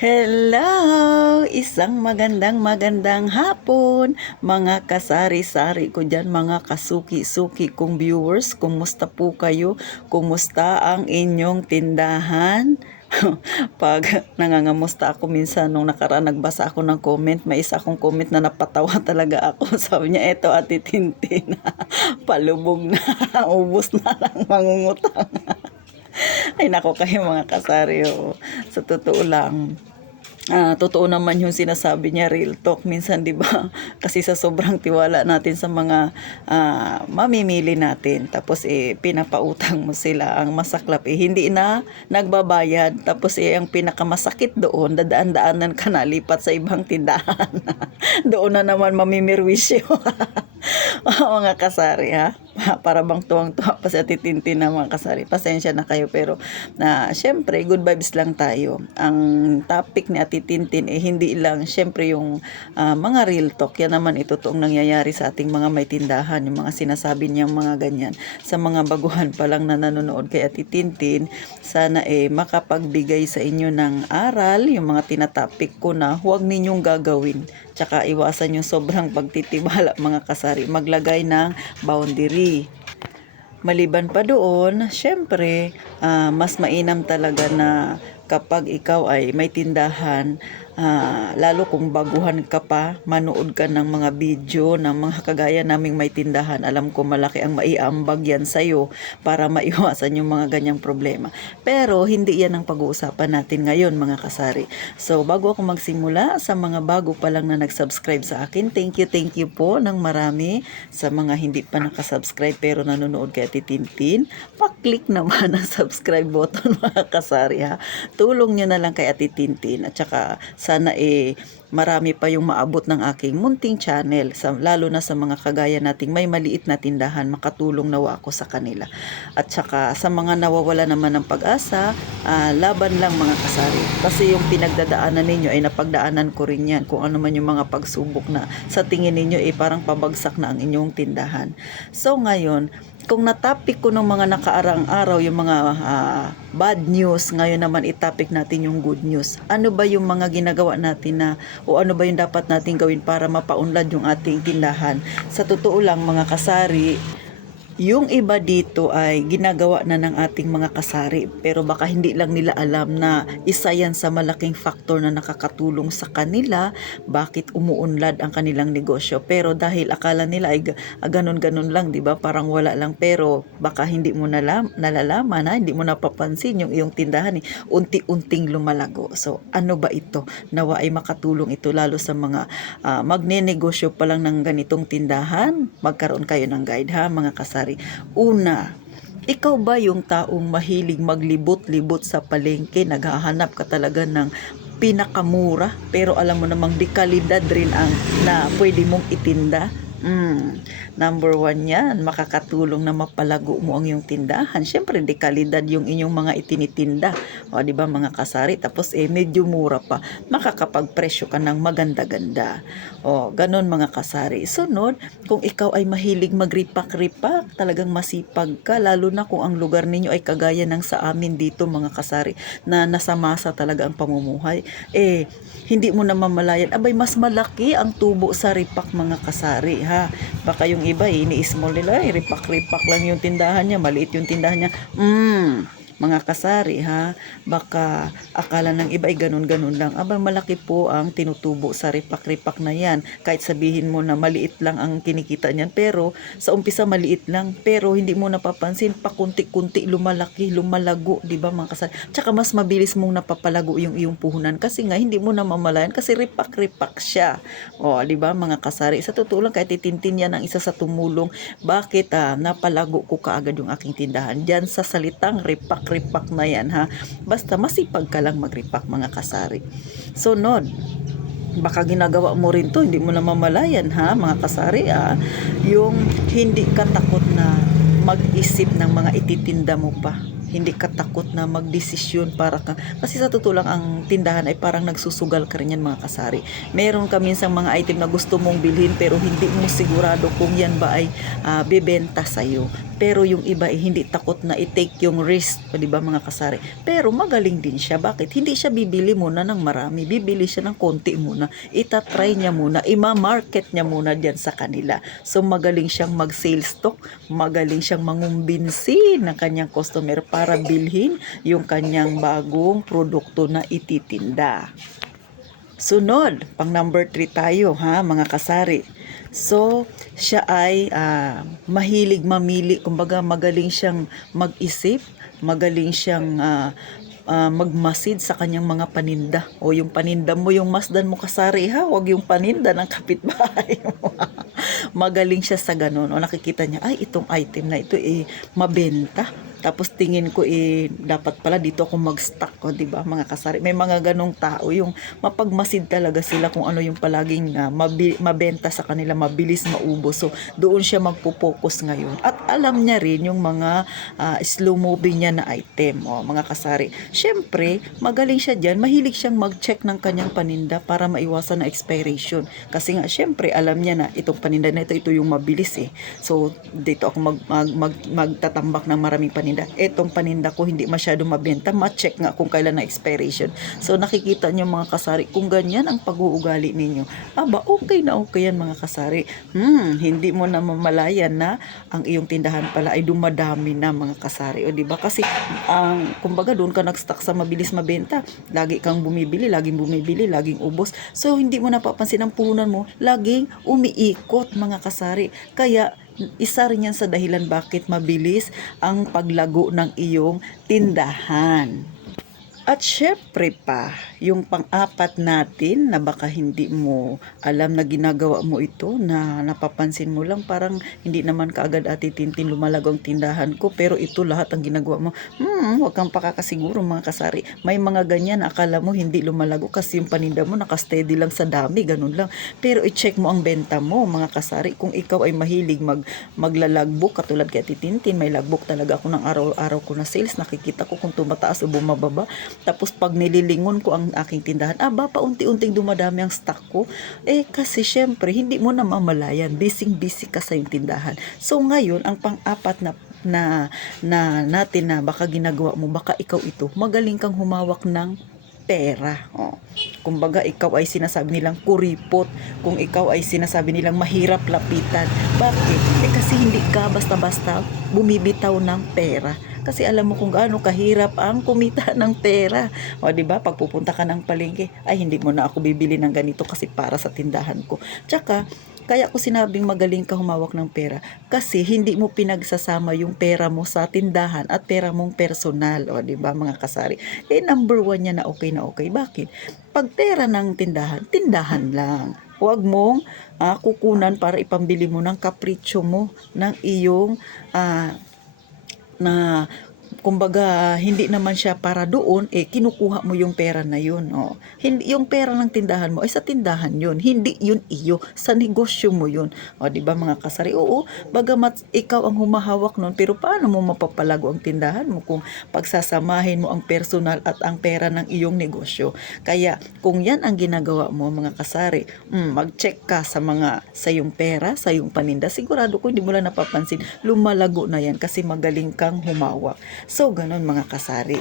Hello! Isang magandang hapon, mga kasari-sari ko dyan, mga kasuki-suki kong viewers. Kumusta po kayo? Kumusta ang inyong tindahan? Pag nangangamusta ako minsan, nung nakaraan nagbasa ako ng comment, may isa akong comment na napatawa talaga ako. Sabi niya, eto Ate Tintin, palubog na, ubos na lang mangungutang. Ay nako kayo mga kasari, oh. Sa totoo lang, totoo naman yung sinasabi niya, real talk. Minsan, di ba, kasi sa sobrang tiwala natin sa mga mamimili natin, tapos pinapautang mo sila, ang masaklap hindi na nagbabayad, tapos ang pinakamasakit doon, dadaan-daanan ka na, lipat sa ibang tindahan. Doon na naman mamimirwisyo. Mga kasari, ha? Para bang tuwang-tuwa pa si Ate Tintin na mga kasari. Pasensya na kayo, pero syempre good vibes lang tayo. Ang topic ni Ate Tintin hindi lang syempre yung mga real talk. Yan naman totoong nangyayari sa ating mga may tindahan, yung mga sinasabi niyang mga ganyan. Sa mga baguhan pa lang na nanonood kay Ate Tintin, sana makapagbigay sa inyo ng aral yung mga tinatopic ko na huwag ninyong gagawin. Tsaka iwasan yung sobrang pagtitibala mga kasari. Maglagay ng boundary. Maliban pa doon, syempre, mas mainam talaga na kapag ikaw ay may tindahan, lalo kung baguhan ka pa, manood ka ng mga video ng mga kagaya naming may tindahan. Alam ko malaki ang maiambag yan sa'yo para maiwasan yung mga ganyang problema. Pero hindi yan ang pag-uusapan natin ngayon mga kasari. So bago ako magsimula, sa mga bago pa lang na nag-subscribe sa akin, thank you po ng marami. Sa mga hindi pa nakasubscribe pero nanonood kay Ate Tintin, pa-click naman ang subscribe button mga kasari, ha. Tulong nyo na lang kay Ate Tintin, at saka sana marami pa yung maabot ng aking munting channel, lalo na sa mga kagaya nating may maliit na tindahan, makatulong nawa ako sa kanila. At saka sa mga nawawala naman ng pag-asa, laban lang mga kasari, kasi yung pinagdadaanan ninyo ay napagdaanan ko rin yan. Kung ano man yung mga pagsubok na sa tingin ninyo parang pabagsak na ang inyong tindahan. So ngayon, kung natapik ko ng mga nakaarang araw yung mga bad news, ngayon naman itapik natin yung good news. Ano ba yung mga ginagawa natin o ano ba yung dapat natin gawin para mapaunlad yung ating tindahan? Sa totoo lang mga kasari, yung iba dito ay ginagawa na ng ating mga kasari, pero baka hindi lang nila alam na isa yan sa malaking faktor na nakakatulong sa kanila bakit umuunlad ang kanilang negosyo. Pero dahil akala nila ay ganun-ganun lang, di ba? Parang wala lang, pero baka hindi mo nalalaman, hindi mo napapansin yung iyong tindahan unti-unting lumalago. So ano ba ito? Nawa ay makatulong ito lalo sa mga magnenegosyo pa lang ng ganitong tindahan. Magkaroon kayo ng guide, ha mga kasari. Una, ikaw ba yung taong mahilig maglibot-libot sa palengke, naghahanap ka talaga ng pinakamura pero alam mo namang di kalidad rin ang na pwede mong itinda? Number 1 yan, makakatulong na mapalago mo ang iyong tindahan. Syempre di kalidad yung inyong mga itinitinda, o di ba mga kasari, tapos medyo mura pa, makakapagpresyo ka ng maganda-ganda. O ganon mga kasari. Sunod, kung ikaw ay mahilig magripak-ripak, talagang masipag ka, lalo na kung ang lugar ninyo ay kagaya ng sa amin dito mga kasari, na nasamasa talaga ang pamumuhay, hindi mo na mamalayan, abay mas malaki ang tubo sa ripak mga kasari, ha. Baka yung iba ini-small nila, ripak-ripak lang yung tindahan niya, maliit yung tindahan niya. Mga kasari, ha, baka akala ng iba ay ganun-ganun lang. Abay malaki po ang tinutubo sa ripak-ripak na yan. Kahit sabihin mo na maliit lang ang kinikita niyan, pero sa umpisa maliit lang, pero hindi mo napapansin, pakunti-kunti lumalaki, lumalago, di ba mga kasari? Tsaka mas mabilis mong napapalago yung iyong puhunan kasi nga hindi mo na mamalayan kasi ripak-ripak siya. O, di ba mga kasari? Sa totoo lang, kahit titintin yan ang isa sa tumulong bakit napalago ko kaagad yung aking tindahan. Diyan sa salitang ripak na yan, ha. Basta masipag ka lang magripak mga kasari. Sunod, baka ginagawa mo rin to, hindi mo na mamalayan, ha mga kasari, yung hindi ka takot na mag-isip ng mga ititinda mo pa. Hindi ka takot na magdesisyon kasi sa totoo lang ang tindahan ay parang nagsusugal ka rin yan mga kasari. Meron ka minsan mga item na gusto mong bilhin pero hindi mo sigurado kung yan ba ay bebenta sa'yo. pero yung iba hindi takot na i-take yung risk, o di ba mga kasari? Pero magaling din siya. Bakit? Hindi siya bibili muna ng marami, bibili siya ng konti muna, itatry niya muna, ima-market niya muna diyan sa kanila. So magaling siyang mag-sales talk, magaling siyang mangumbinsi ng kanyang customer para bilhin yung kanyang bagong produkto na ititinda. Sunod, pang number 3 tayo ha mga kasari. So, siya ay mahilig mamili, kumbaga magaling siyang mag-isip, magaling siyang magmasid sa kanyang mga paninda. O yung paninda mo, yung masdan mo kasari ha, wag yung paninda ng kapitbahay mo. Magaling siya sa ganun. O nakikita niya, ay itong item na ito mabenta. Tapos tingin ko dapat pala dito ako mag-stock ko, 'di ba? Mga kasari, may mga ganong tao yung mapagmasid talaga sila kung ano yung palaging mabenta sa kanila, mabilis maubos. So doon siya magpo-focus ngayon. At alam niya rin yung mga slow moving niya na item, mga kasari. Syempre, magaling siya diyan, mahilig siyang mag-check ng kanyang paninda para maiwasan na expiration. Kasi nga syempre, alam niya na itong paninda na ito yung mabilis eh. So dito ako magtatambak ng maraming paninda. Etong paninda ko hindi masyado mabenta, ma-check nga kung kailan na expiration. So nakikita niyo mga kasari, kung ganyan ang pag-uugali ninyo, okay na okay yan mga kasari. Hindi mo na mamalayan na ang iyong tindahan pala ay dumadami na mga kasari. O diba? Kasi kumbaga doon ka nag-stock sa mabilis mabenta, lagi kang bumibili, laging ubos. So hindi mo napapansin ang puhunan mo, laging umiikot mga kasari. Kaya isa rin yan sa dahilan bakit mabilis ang paglago ng iyong tindahan. At syempre pa, yung pang-apat natin na baka hindi mo alam na ginagawa mo ito, na napapansin mo lang parang hindi naman kaagad Ate Tintin lumalago ang tindahan ko, pero ito lahat ang ginagawa mo. Huwag kang pakakasiguro mga kasari. May mga ganyan na akala mo hindi lumalago kasi yung paninda mo nakasteady lang sa dami, ganun lang. Pero i-check mo ang benta mo mga kasari. Kung ikaw ay mahilig maglalagbook, katulad kay Ate Tintin, may logbook talaga ako ng araw-araw ko na sales. Nakikita ko kung tumataas o bumababa. Tapos pag nililingon ko ang aking tindahan, paunti-unting dumadami ang stock ko. Kasi syempre, hindi mo na mamalayan. Busy ka sa yung tindahan. So ngayon, ang pang-apat na natin na baka ginagawa mo, baka ikaw ito, magaling kang humawak ng pera. Kumbaga ikaw ay sinasabi nilang kuripot, kung ikaw ay sinasabi nilang mahirap lapitan. Bakit? Kasi hindi ka basta-basta bumibitaw ng pera. Kasi alam mo kung gaano kahirap ang kumita ng pera. O di ba? Pag pupunta ka ng palengke, ay hindi mo na ako bibili ng ganito kasi para sa tindahan ko. Tsaka kaya ko sinabing magaling ka humawak ng pera kasi hindi mo pinagsasama yung pera mo sa tindahan at pera mong personal. O di ba mga kasari? Number 1 niya na okay na okay. Bakit? Pag pera ng tindahan, tindahan lang. Huwag mong kukunan para ipambili mo ng kapritsyo mo, ng iyong na kumbaga hindi naman siya para doon, kinukuha mo yung pera na yun. Hindi, yung pera ng tindahan mo ay sa tindahan yun, hindi yun iyo, sa negosyo mo yun. Di ba mga kasari? Oo, bagamat ikaw ang humahawak nun, pero paano mo mapapalago ang tindahan mo kung pagsasamahin mo ang personal at ang pera ng iyong negosyo? Kaya kung yan ang ginagawa mo mga kasari, mag-check ka sa yung pera, sa yung paninda, sigurado ko hindi mo lang napapansin, lumalago na yan kasi magaling kang humawak. So, ganun mga kasari.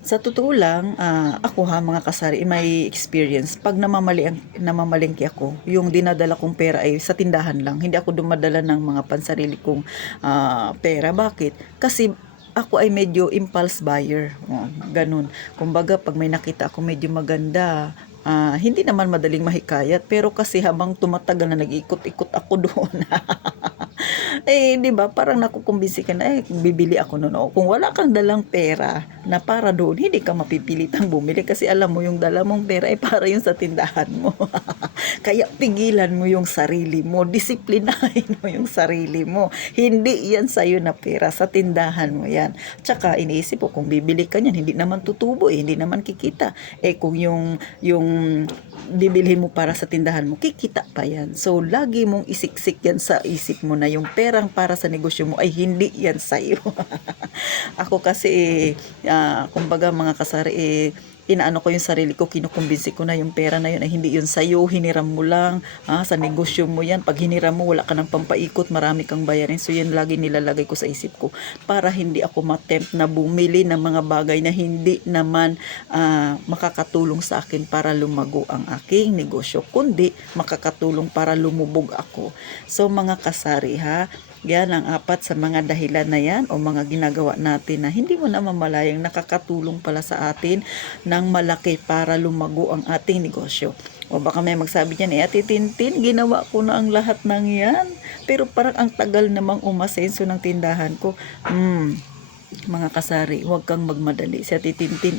Sa totoo lang, ako mga kasari, may experience. Pag namamalengke ako, yung dinadala kong pera ay sa tindahan lang. Hindi ako dumadala ng mga pansarili kong pera. Bakit? Kasi ako ay medyo impulse buyer. Ganun. Kumbaga, pag may nakita ako medyo maganda, hindi naman madaling mahikayat. Pero kasi habang tumatagal na nag-ikot-ikot ako doon, di ba, parang nakukumbinsi ka na, bibili ako noon. Kung wala kang dalang pera na para doon, hindi ka mapipilitang bumili kasi alam mo yung dala mong pera ay para yun sa tindahan mo. Kaya pigilan mo yung sarili mo, disiplinahin mo yung sarili mo. Hindi yan sa'yo na pera, sa tindahan mo yan. Tsaka iniisip ko, kung bibili ka niyan, hindi naman tutubo, hindi naman kikita. Kung yung bibilhin mo para sa tindahan mo, kikita pa yan. So, lagi mong isiksik yan sa isip mo na yung perang para sa negosyo mo ay hindi yan sa'yo. Ako kasi, kumbaga mga kasari, inaano ko yung sarili ko, kinukumbinsi ko na yung pera na yun ay hindi yun sa'yo, hiniram mo lang, sa negosyo mo yan. Pag hiniram mo, wala ka ng pampaikot, marami kang bayarin. So yan lagi nilalagay ko sa isip ko para hindi ako matempt na bumili ng mga bagay na hindi naman makakatulong sa akin para lumago ang aking negosyo, kundi makakatulong para lumubog ako. So mga kasari ha, yan ang 4 sa mga dahilan na yan o mga ginagawa natin na hindi mo na mamalayang nakakatulong pala sa atin ng malaki para lumago ang ating negosyo. O baka may magsabi niyan, Ate Tintin, ginawa ko na ang lahat ng yan. Pero parang ang tagal namang umasenso ng tindahan ko. Mga kasari, huwag kang magmadali. Si Ate Tintin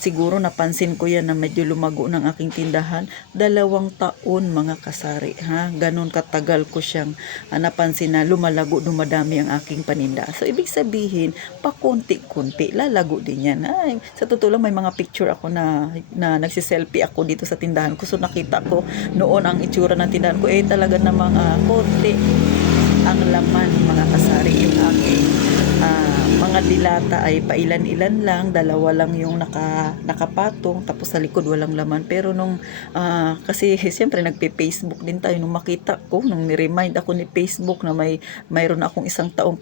siguro napansin ko yan na medyo lumago ng aking tindahan. 2 taon mga kasari. Ganon katagal ko siyang napansin na lumalago, dumadami ang aking paninda. So ibig sabihin, pakunti-kunti, lalago din yan. Sa totoo lang may mga picture ako na nagsiselfie ako dito sa tindahan ko. So nakita ko noon ang itsura ng tindahan ko. Talaga namang konti ang laman mga kasari yung aking mga dilata ay pailan-ilan lang, 2 lang yung nakapatong, tapos sa likod walang laman. Pero nung kasi siyempre nagpe-Facebook din tayo, nung makita ko, nung ni-remind ako ni Facebook na mayroon akong 1 taong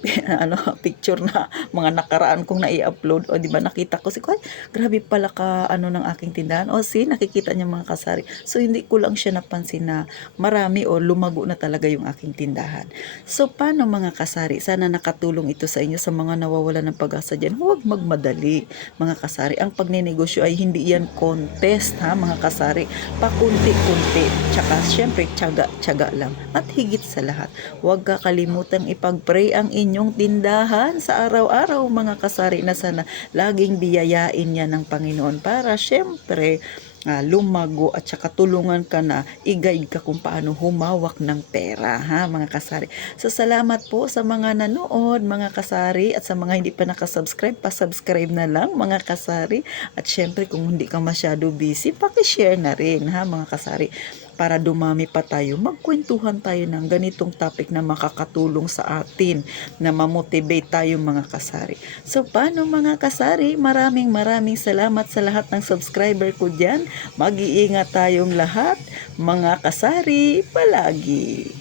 picture na mga nakaraan kong na-i-upload, o di ba nakita ko grabe pala ka ng aking tindahan. Nakikita niya mga kasari. So hindi ko lang siya napansin na marami o lumago na talaga yung aking tindahan. So paano mga kasari? Sana nakatulong ito sa inyo, sa mga nawawala ng pag-asa dyan. Huwag magmadali mga kasari. Ang pagnenegosyo ay hindi yan contest mga kasari. Pakunti-kunti. Tsaka syempre tiyaga lang. At higit sa lahat, huwag kakalimutang ipag-pray ang inyong tindahan sa araw-araw mga kasari, na sana laging biyayain yan ng Panginoon para syempre lumago at saka tulungan ka na, i-guide ka kung paano humawak ng pera mga kasari. So salamat po sa mga nanood mga kasari, at sa mga hindi pa nakasubscribe, pa-subscribe na lang mga kasari. At syempre kung hindi ka masyado busy, paki-share na rin mga kasari, para dumami pa tayo, magkwentuhan tayo ng ganitong topic na makakatulong sa atin, na mamotivate tayo mga kasari. So paano mga kasari, maraming salamat sa lahat ng subscriber ko dyan. Mag-iingat tayong lahat mga kasari palagi.